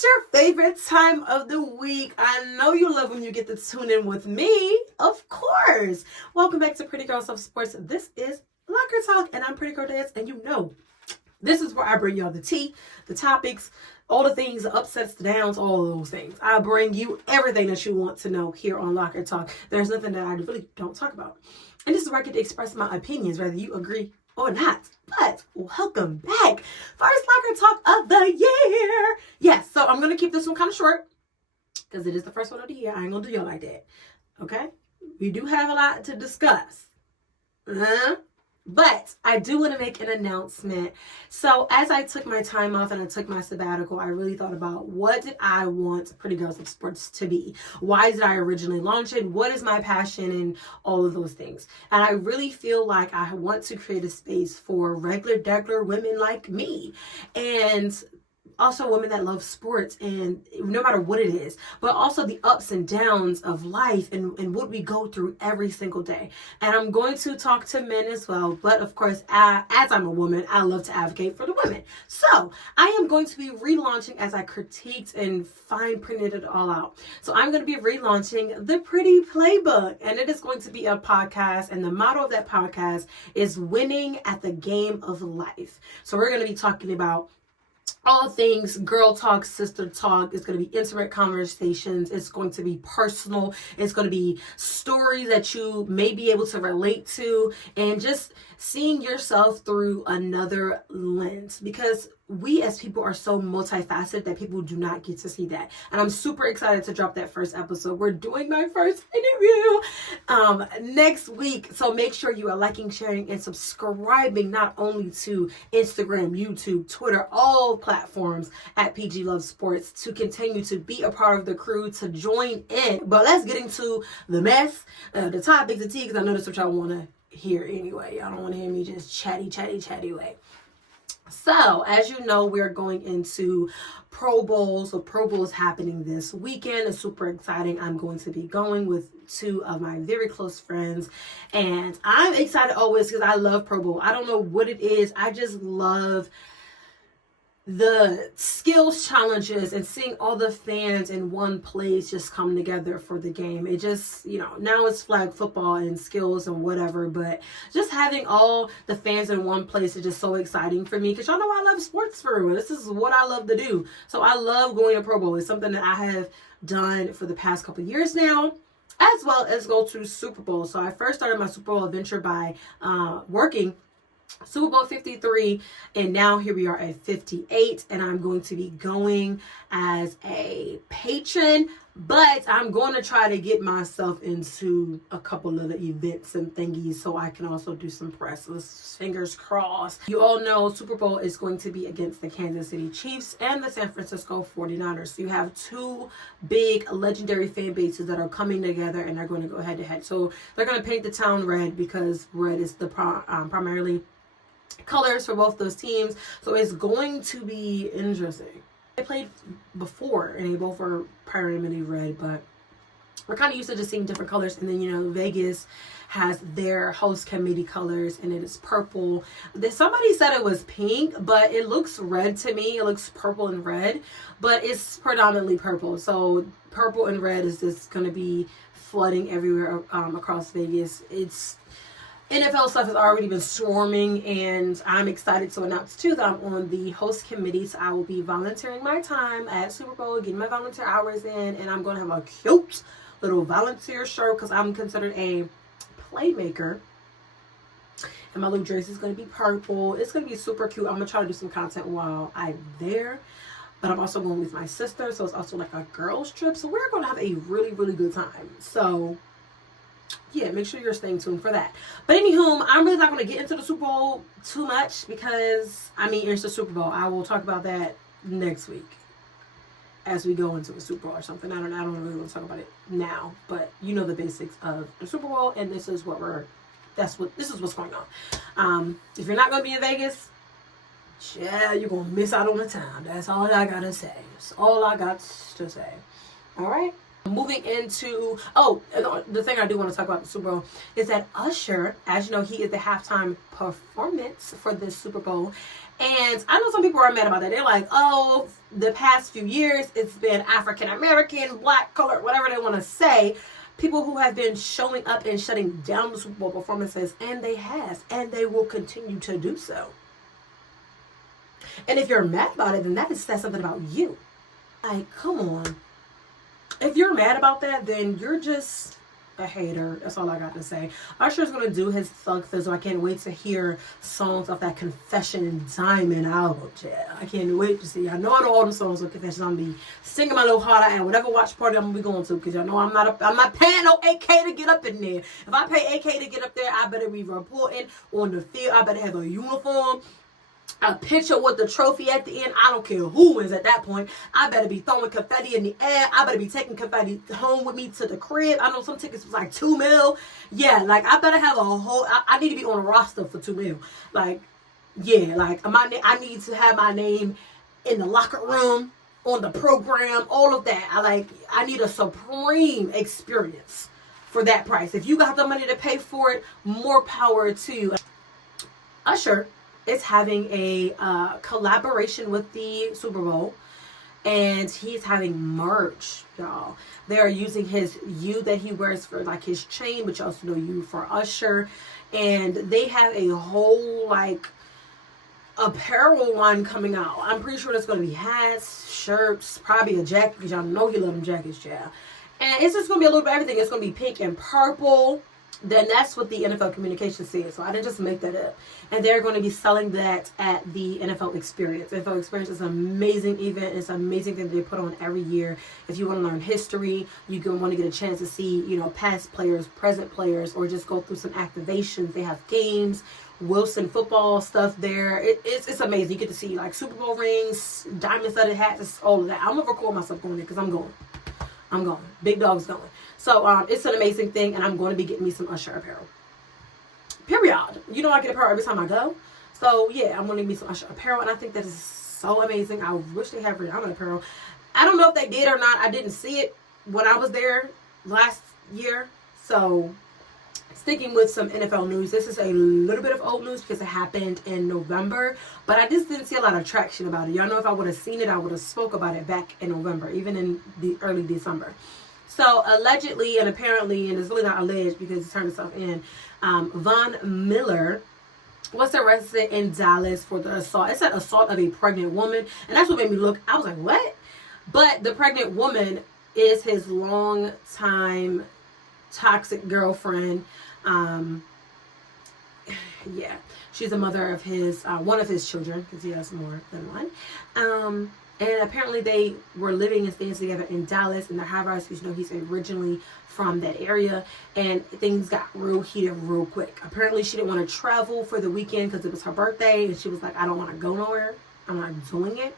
It's your favorite time of the week. I know you love when you get to tune in with me, of course. Welcome back to Pretty Girls Love Sports. This is Locker Talk, and I'm Pretty Girl Dance, and you know, this is where I bring y'all the tea, the topics, all the things, the upsets, the downs, all of those things. I bring you everything that you want to know here on Locker Talk. There's nothing that I really don't talk about. And this is where I get to express my opinions, whether you agree or not. But welcome back. First Locker Talk of the year. Yes, so I'm going to keep this one kind of short because it is the first one of the year. I ain't going to do y'all like that. Okay? We do have a lot to discuss. But I do want to make an announcement. So as I took my time off and I took my sabbatical, I really thought about what did I want Pretty Girls Love Sports to be? Why did I originally launch it? What is my passion and all of those things? And I really feel like I want to create a space for regular women like me. And also women that love sports, and no matter what it is, but also the ups and downs of life and what we go through every single day. And I'm going to talk to men as well, but of course, as I'm a woman, I love to advocate for the women. So I am going to be relaunching as I critiqued and fine printed it all out. So I'm going to be relaunching the Pretty Playbook, and it is going to be a podcast, and the motto of that podcast is winning at the game of life. So we're going to be talking about all things girl talk, sister talk. It's going to be intimate conversations. It's going to be personal. It's going to be stories that you may be able to relate to, and just seeing yourself through another lens, because we as people are so multifaceted that people do not get to see that. And I'm super excited to drop that first episode. We're doing my first interview next week. So make sure you are liking, sharing, and subscribing not only to Instagram, YouTube, Twitter, all platforms at PG Love Sports to continue to be a part of the crew, to join in. But let's get into the mess, the topics, the tea, because I know that's what y'all want to hear anyway. Y'all don't want to hear me just chatty way. So, as you know, we're going into Pro Bowl. So Pro Bowl is happening this weekend. It's super exciting. I'm going to be going with two of my very close friends. And I'm excited always because I love Pro Bowl. I don't know what it is. I just love the skills challenges and seeing all the fans in one place just come together for the game. It just, now it's flag football and skills and whatever, but just having all the fans in one place is just so exciting for me, because y'all know I love sports for real. This is what I love to do. So I love going to Pro Bowl. It's something that I have done for the past couple years now, as well as go to Super Bowl. So I first started my Super Bowl adventure by working Super Bowl 53, and now here we are at 58, and I'm going to be going as a patron, but I'm going to try to get myself into a couple of the events and thingies so I can also do some press. Fingers crossed. You all know Super Bowl is going to be against the Kansas City Chiefs and the San Francisco 49ers. So you have two big legendary fan bases that are coming together, and they're going to go head to head. So they're going to paint the town red because red is the primarily colors for both those teams. So it's going to be interesting. They played before and they both were primarily red, but we're kind of used to just seeing different colors. And then, Vegas has their host committee colors, and it is purple. Somebody said it was pink, but it looks red to me. It looks purple and red, but it's predominantly purple. So purple and red is just going to be flooding everywhere across Vegas. NFL stuff has already been swarming, and I'm excited to announce too that I'm on the host committee. So I will be volunteering my time at Super Bowl, getting my volunteer hours in, and I'm going to have a cute little volunteer shirt because I'm considered a playmaker. And my little dress is going to be purple. It's going to be super cute. I'm going to try to do some content while I'm there. But I'm also going with my sister, so it's also like a girls trip. So we're going to have a really, really good time. So yeah, make sure you're staying tuned for that. But anywho, I'm really not going to get into the Super Bowl too much because, it's the Super Bowl. I will talk about that next week as we go into the Super Bowl or something. I don't really want to talk about it now, but you know the basics of the Super Bowl, and this is what's going on. If you're not going to be in Vegas, yeah, you're going to miss out on the time. That's all I got to say. That's all I got to say. All right. Moving into, the thing I do want to talk about the Super Bowl is that Usher, as you know, he is the halftime performance for this Super Bowl. And I know some people are mad about that. They're like, oh, the past few years, it's been African American, black, colored, whatever they want to say. People who have been showing up and shutting down the Super Bowl performances, and they have, and they will continue to do so. And if you're mad about it, then that says something about you. Like, come on. If you're mad about that, then you're just a hater. That's all I got to say. Usher's going to do his Thug Fizzle. I can't wait to hear songs of that Confession and Diamond album. Yeah, I can't wait to see. I know all the songs of Confession. I'm going to be singing my little heart out at whatever watch party I'm going to be going to, because y'all know I'm not paying no AK to get up in there. If I pay AK to get up there, I better be reporting on the field. I better have a uniform, a picture with the trophy at the end. I don't care who wins at that point. I better be throwing confetti in the air. I better be taking confetti home with me to the crib. I know some tickets was like $2 million. Yeah, like I better have a whole, I need to be on a roster for $2 million. Like, yeah, like I need to have my name in the locker room, on the program, all of that. I need a supreme experience for that price. If you got the money to pay for it, more power to you. Usher is having a collaboration with the Super Bowl, and he's having merch, y'all. They're using his U that he wears for like his chain, but you also know U for Usher, and they have a whole like apparel line coming out. I'm pretty sure there's going to be hats, shirts, probably a jacket, because y'all know he love them jackets, yeah. And it's just going to be a little bit of everything. It's going to be pink and purple. Then that's what the NFL communication said. So I didn't just make that up. And they're going to be selling that at the NFL Experience. NFL Experience is an amazing event. It's an amazing thing that they put on every year. If you want to learn history, you can want to get a chance to see, you know, past players, present players, or just go through some activations. They have games, Wilson football stuff there. It's amazing. You get to see like Super Bowl rings, diamond-studded hats, all of that. I'm going to record myself going there because I'm going. Big dog's going. So it's an amazing thing, and I'm going to be getting me some Usher apparel. Period. You know I get apparel every time I go. So yeah, I'm going to get me some Usher apparel, and I think that is so amazing. I wish they had Rihanna apparel. I don't know if they did or not. I didn't see it when I was there last year. So sticking with some NFL news. This is a little bit of old news because it happened in November, but I just didn't see a lot of traction about it. Y'all know if I would have seen it, I would have spoke about it back in November, even in the early December. So allegedly and apparently, and it's really not alleged because it turned itself in, Von Miller was arrested in Dallas for the assault. It said assault of a pregnant woman, and that's what made me look. I was like, what? But the pregnant woman is his long-time toxic girlfriend. Yeah, she's the mother of his one of his children, because he has more than one. And apparently they were living and staying together in Dallas in the high-rise, because you know he's originally from that area, and things got real heated real quick. Apparently she didn't want to travel for the weekend because it was her birthday, and she was like, I don't want to go nowhere, I'm not doing it.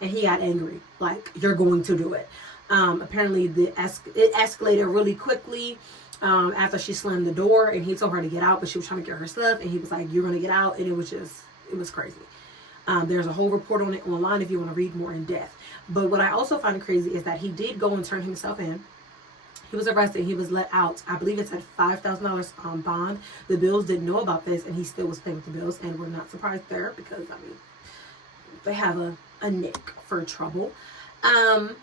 And he got angry, like, you're going to do it. Apparently it escalated really quickly after she slammed the door, and he told her to get out, but she was trying to get her stuff, and he was like, you're going to get out, and it was crazy. There's a whole report on it online if you want to read more in depth. But what I also find crazy is that he did go and turn himself in. He was arrested. He was let out. I believe it's at $5,000 on bond. The Bills didn't know about this, and he still was paying with the Bills, and we're not surprised there because, I mean, they have a nick for trouble. And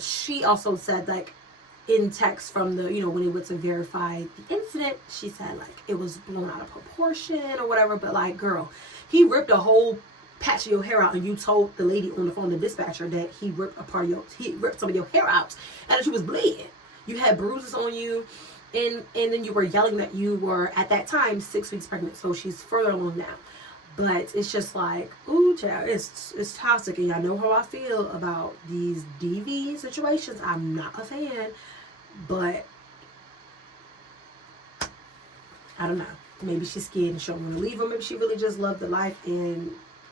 she also said, like, in text from the, you know, when he went to verify the incident, she said, like, it was blown out of proportion or whatever. But, like, girl, he ripped a whole patch of your hair out, and you told the lady on the phone, the dispatcher, that he ripped some of your hair out, and she was bleeding. You had bruises on you, and then you were yelling that you were, at that time, 6 weeks pregnant. So she's further along now. But it's just like, ooh, child, it's toxic. And I know how I feel about these DV situations. I'm not a fan. But I don't know. Maybe she's scared and she don't want to leave him. Maybe she really just loved the life and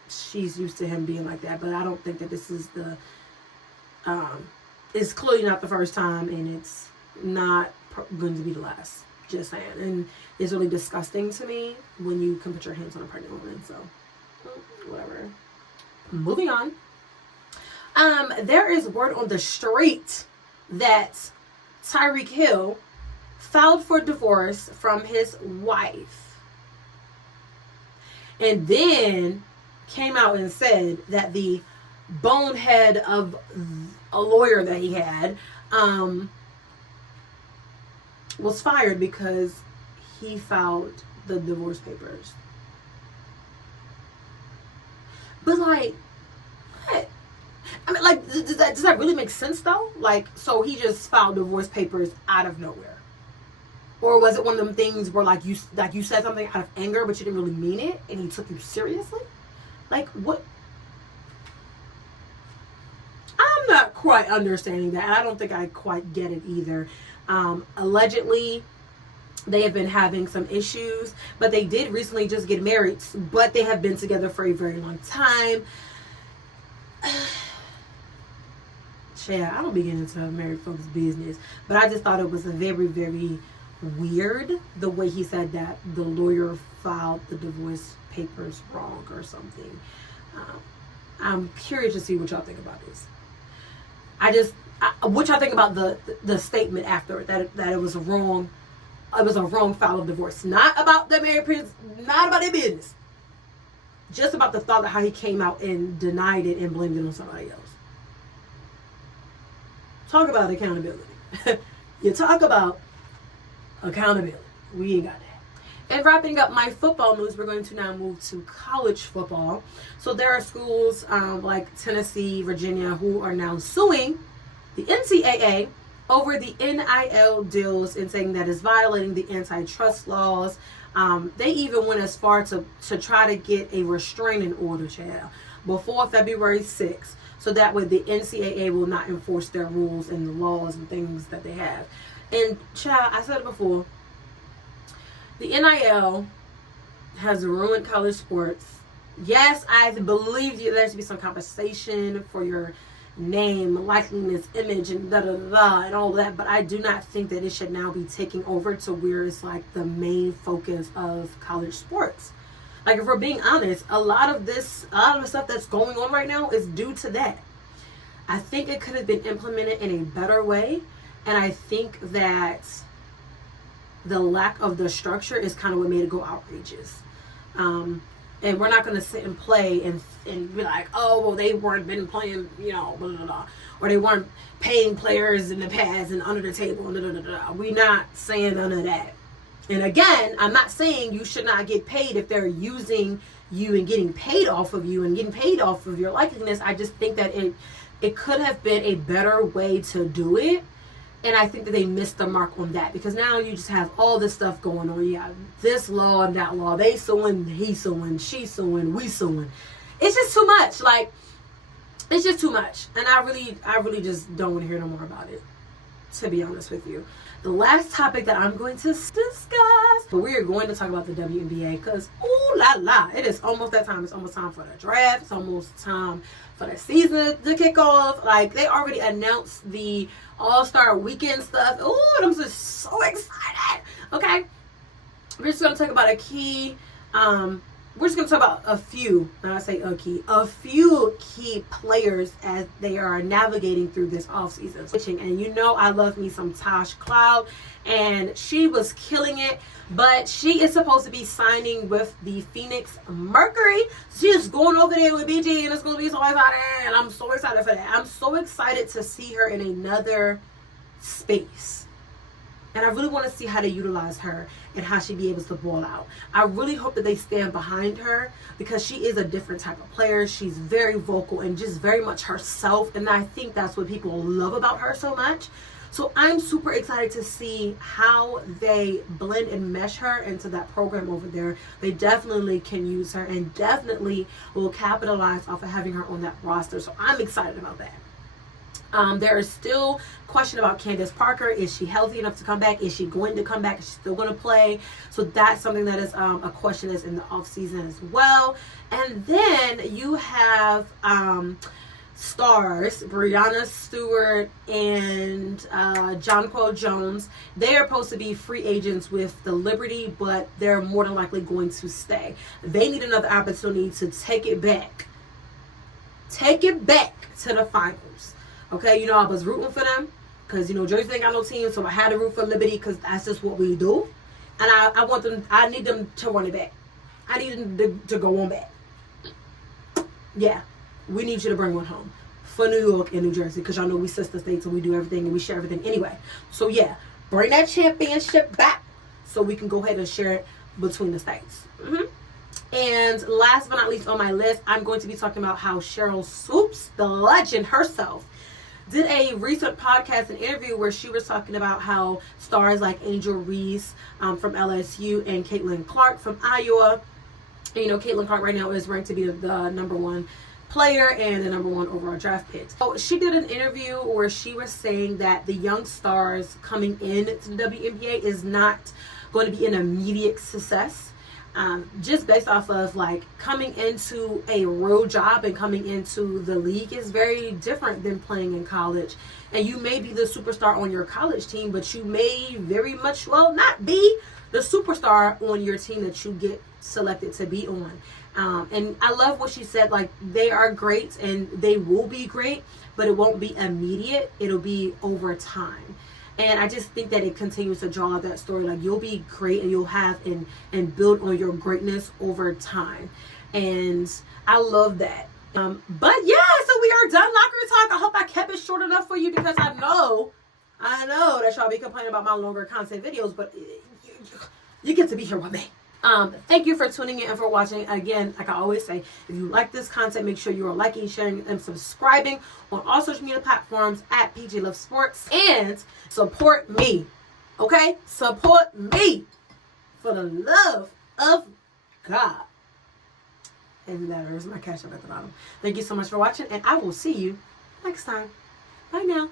she's used to him being like that. But I don't think that this is it's clearly not the first time, and it's not going to be the last. Just saying. And it's really disgusting to me when you can put your hands on a pregnant woman. So, whatever. Moving on. There is word on the street that Tyreek Hill filed for divorce from his wife. And then came out and said that the bonehead of a lawyer that he had was fired because he filed the divorce papers. But like, what? I mean, like, does that really make sense though? Like, so he just filed divorce papers out of nowhere, or was it one of them things where like you said something out of anger but you didn't really mean it and he took you seriously? Like, what? I'm not quite understanding that. I don't think I quite get it either. Allegedly, they have been having some issues, but they did recently just get married, but they have been together for a very long time. Yeah, I don't be getting into married folks' business, but I just thought it was a very, very weird the way he said that the lawyer filed the divorce papers wrong or something. I'm curious to see what y'all think about this. What y'all think about the statement after that it was a wrong file of divorce, not about the married parents, not about their business, just about the thought of how he came out and denied it and blamed it on somebody else. Talk about accountability. You talk about accountability. We ain't got that. And wrapping up my football news, we're going to now move to college football. So there are schools like Tennessee, Virginia, who are now suing the NCAA over the NIL deals and saying that it's violating the antitrust laws. They even went as far to try to get a restraining order, child, before February 6th. So that way the NCAA will not enforce their rules and the laws and things that they have. And child, I said it before, the NIL has ruined college sports. Yes, I believe there should be some compensation for your name, likeliness, image, and and all that, but I do not think that it should now be taking over to where it's like the main focus of college sports. Like, if we're being honest, a lot of the stuff that's going on right now is due to that. I think it could have been implemented in a better way, and I think that the lack of the structure is kind of what made it go outrageous. And we're not going to sit and play and be like, oh, well, they weren't been playing, blah, blah, blah. Or they weren't paying players in the past and under the table. Blah, blah, blah, blah. We're not saying none of that. And again, I'm not saying you should not get paid if they're using you and getting paid off of you and getting paid off of your likeliness. I just think that it could have been a better way to do it. And I think that they missed the mark on that, because now you just have all this stuff going on. You have this law and that law. They suing, he suing, she suing, we suing. It's just too much. Like, it's just too much. And I really just don't want to hear no more about it, to be honest with you. The last topic that I'm going to discuss, but we are going to talk about the WNBA, because, ooh la la, it is almost that time. It's almost time for the draft. It's almost time for the season to kick off. Like, they already announced the All-Star Weekend stuff. Ooh, I'm just so excited. Okay, we're just going to talk about a few key players as they are navigating through this offseason. And I love me some Tosh Cloud, and she was killing it, but she is supposed to be signing with the Phoenix Mercury. She's going over there with BG, and it's going to be so exciting, and I'm so excited for that. I'm so excited to see her in another space. And I really want to see how they utilize her and how she be able to ball out. I really hope that they stand behind her, because she is a different type of player. She's very vocal and just very much herself. And I think that's what people love about her so much. So I'm super excited to see how they blend and mesh her into that program over there. They definitely can use her and definitely will capitalize off of having her on that roster. So I'm excited about that. There is still question about Candace Parker. Is she healthy enough to come back? Is she going to come back? Is she still going to play? So that's something that is a question that's in the off season as well. And then you have stars Brianna Stewart and Jonquel Jones. They are supposed to be free agents with the Liberty, but they're more than likely going to stay. They need another opportunity to take it back to the finals. Okay, I was rooting for them because, Jersey ain't got no team, so I had to root for Liberty because that's just what we do. And I need them to run it back. I need him to go on back. Yeah, we need you to bring one home for New York and New Jersey, because y'all know we sister states and we do everything and we share everything anyway. So yeah, bring that championship back so we can go ahead and share it between the states. And last but not least on my list, I'm going to be talking about how SHERYL SWOOPES, the legend herself, did a recent podcast and interview where she was talking about how stars like Angel Reese from LSU and Caitlin Clark from Iowa, and, you know, Caitlin Clark right now is ranked to be the number one player and the number one overall draft pick. So she did an interview where she was saying that the young stars coming into the WNBA is not going to be an immediate success. Just based off of like coming into a real job and coming into the league is very different than playing in college. And you may be the superstar on your college team, but you may very much well not be the superstar on your team that you get selected to be on. And I love what she said, like they are great and they will be great, but it won't be immediate. It'll be over time. And I just think that it continues to draw out that story. Like you'll be great and you'll have and build on your greatness over time. And I love that. But yeah, so we are done locker talk. I hope I kept it short enough for you, because I know that y'all be complaining about my longer content videos, but you get to be here with me. Thank you for tuning in and for watching. Again, like I always say, if you like this content, make sure you are liking, sharing, and subscribing on all social media platforms at PGLOVESPORTS, and support me. Okay? Support me for the love of God. And there's my cash up at the bottom. Thank you so much for watching, and I will see you next time. Bye now.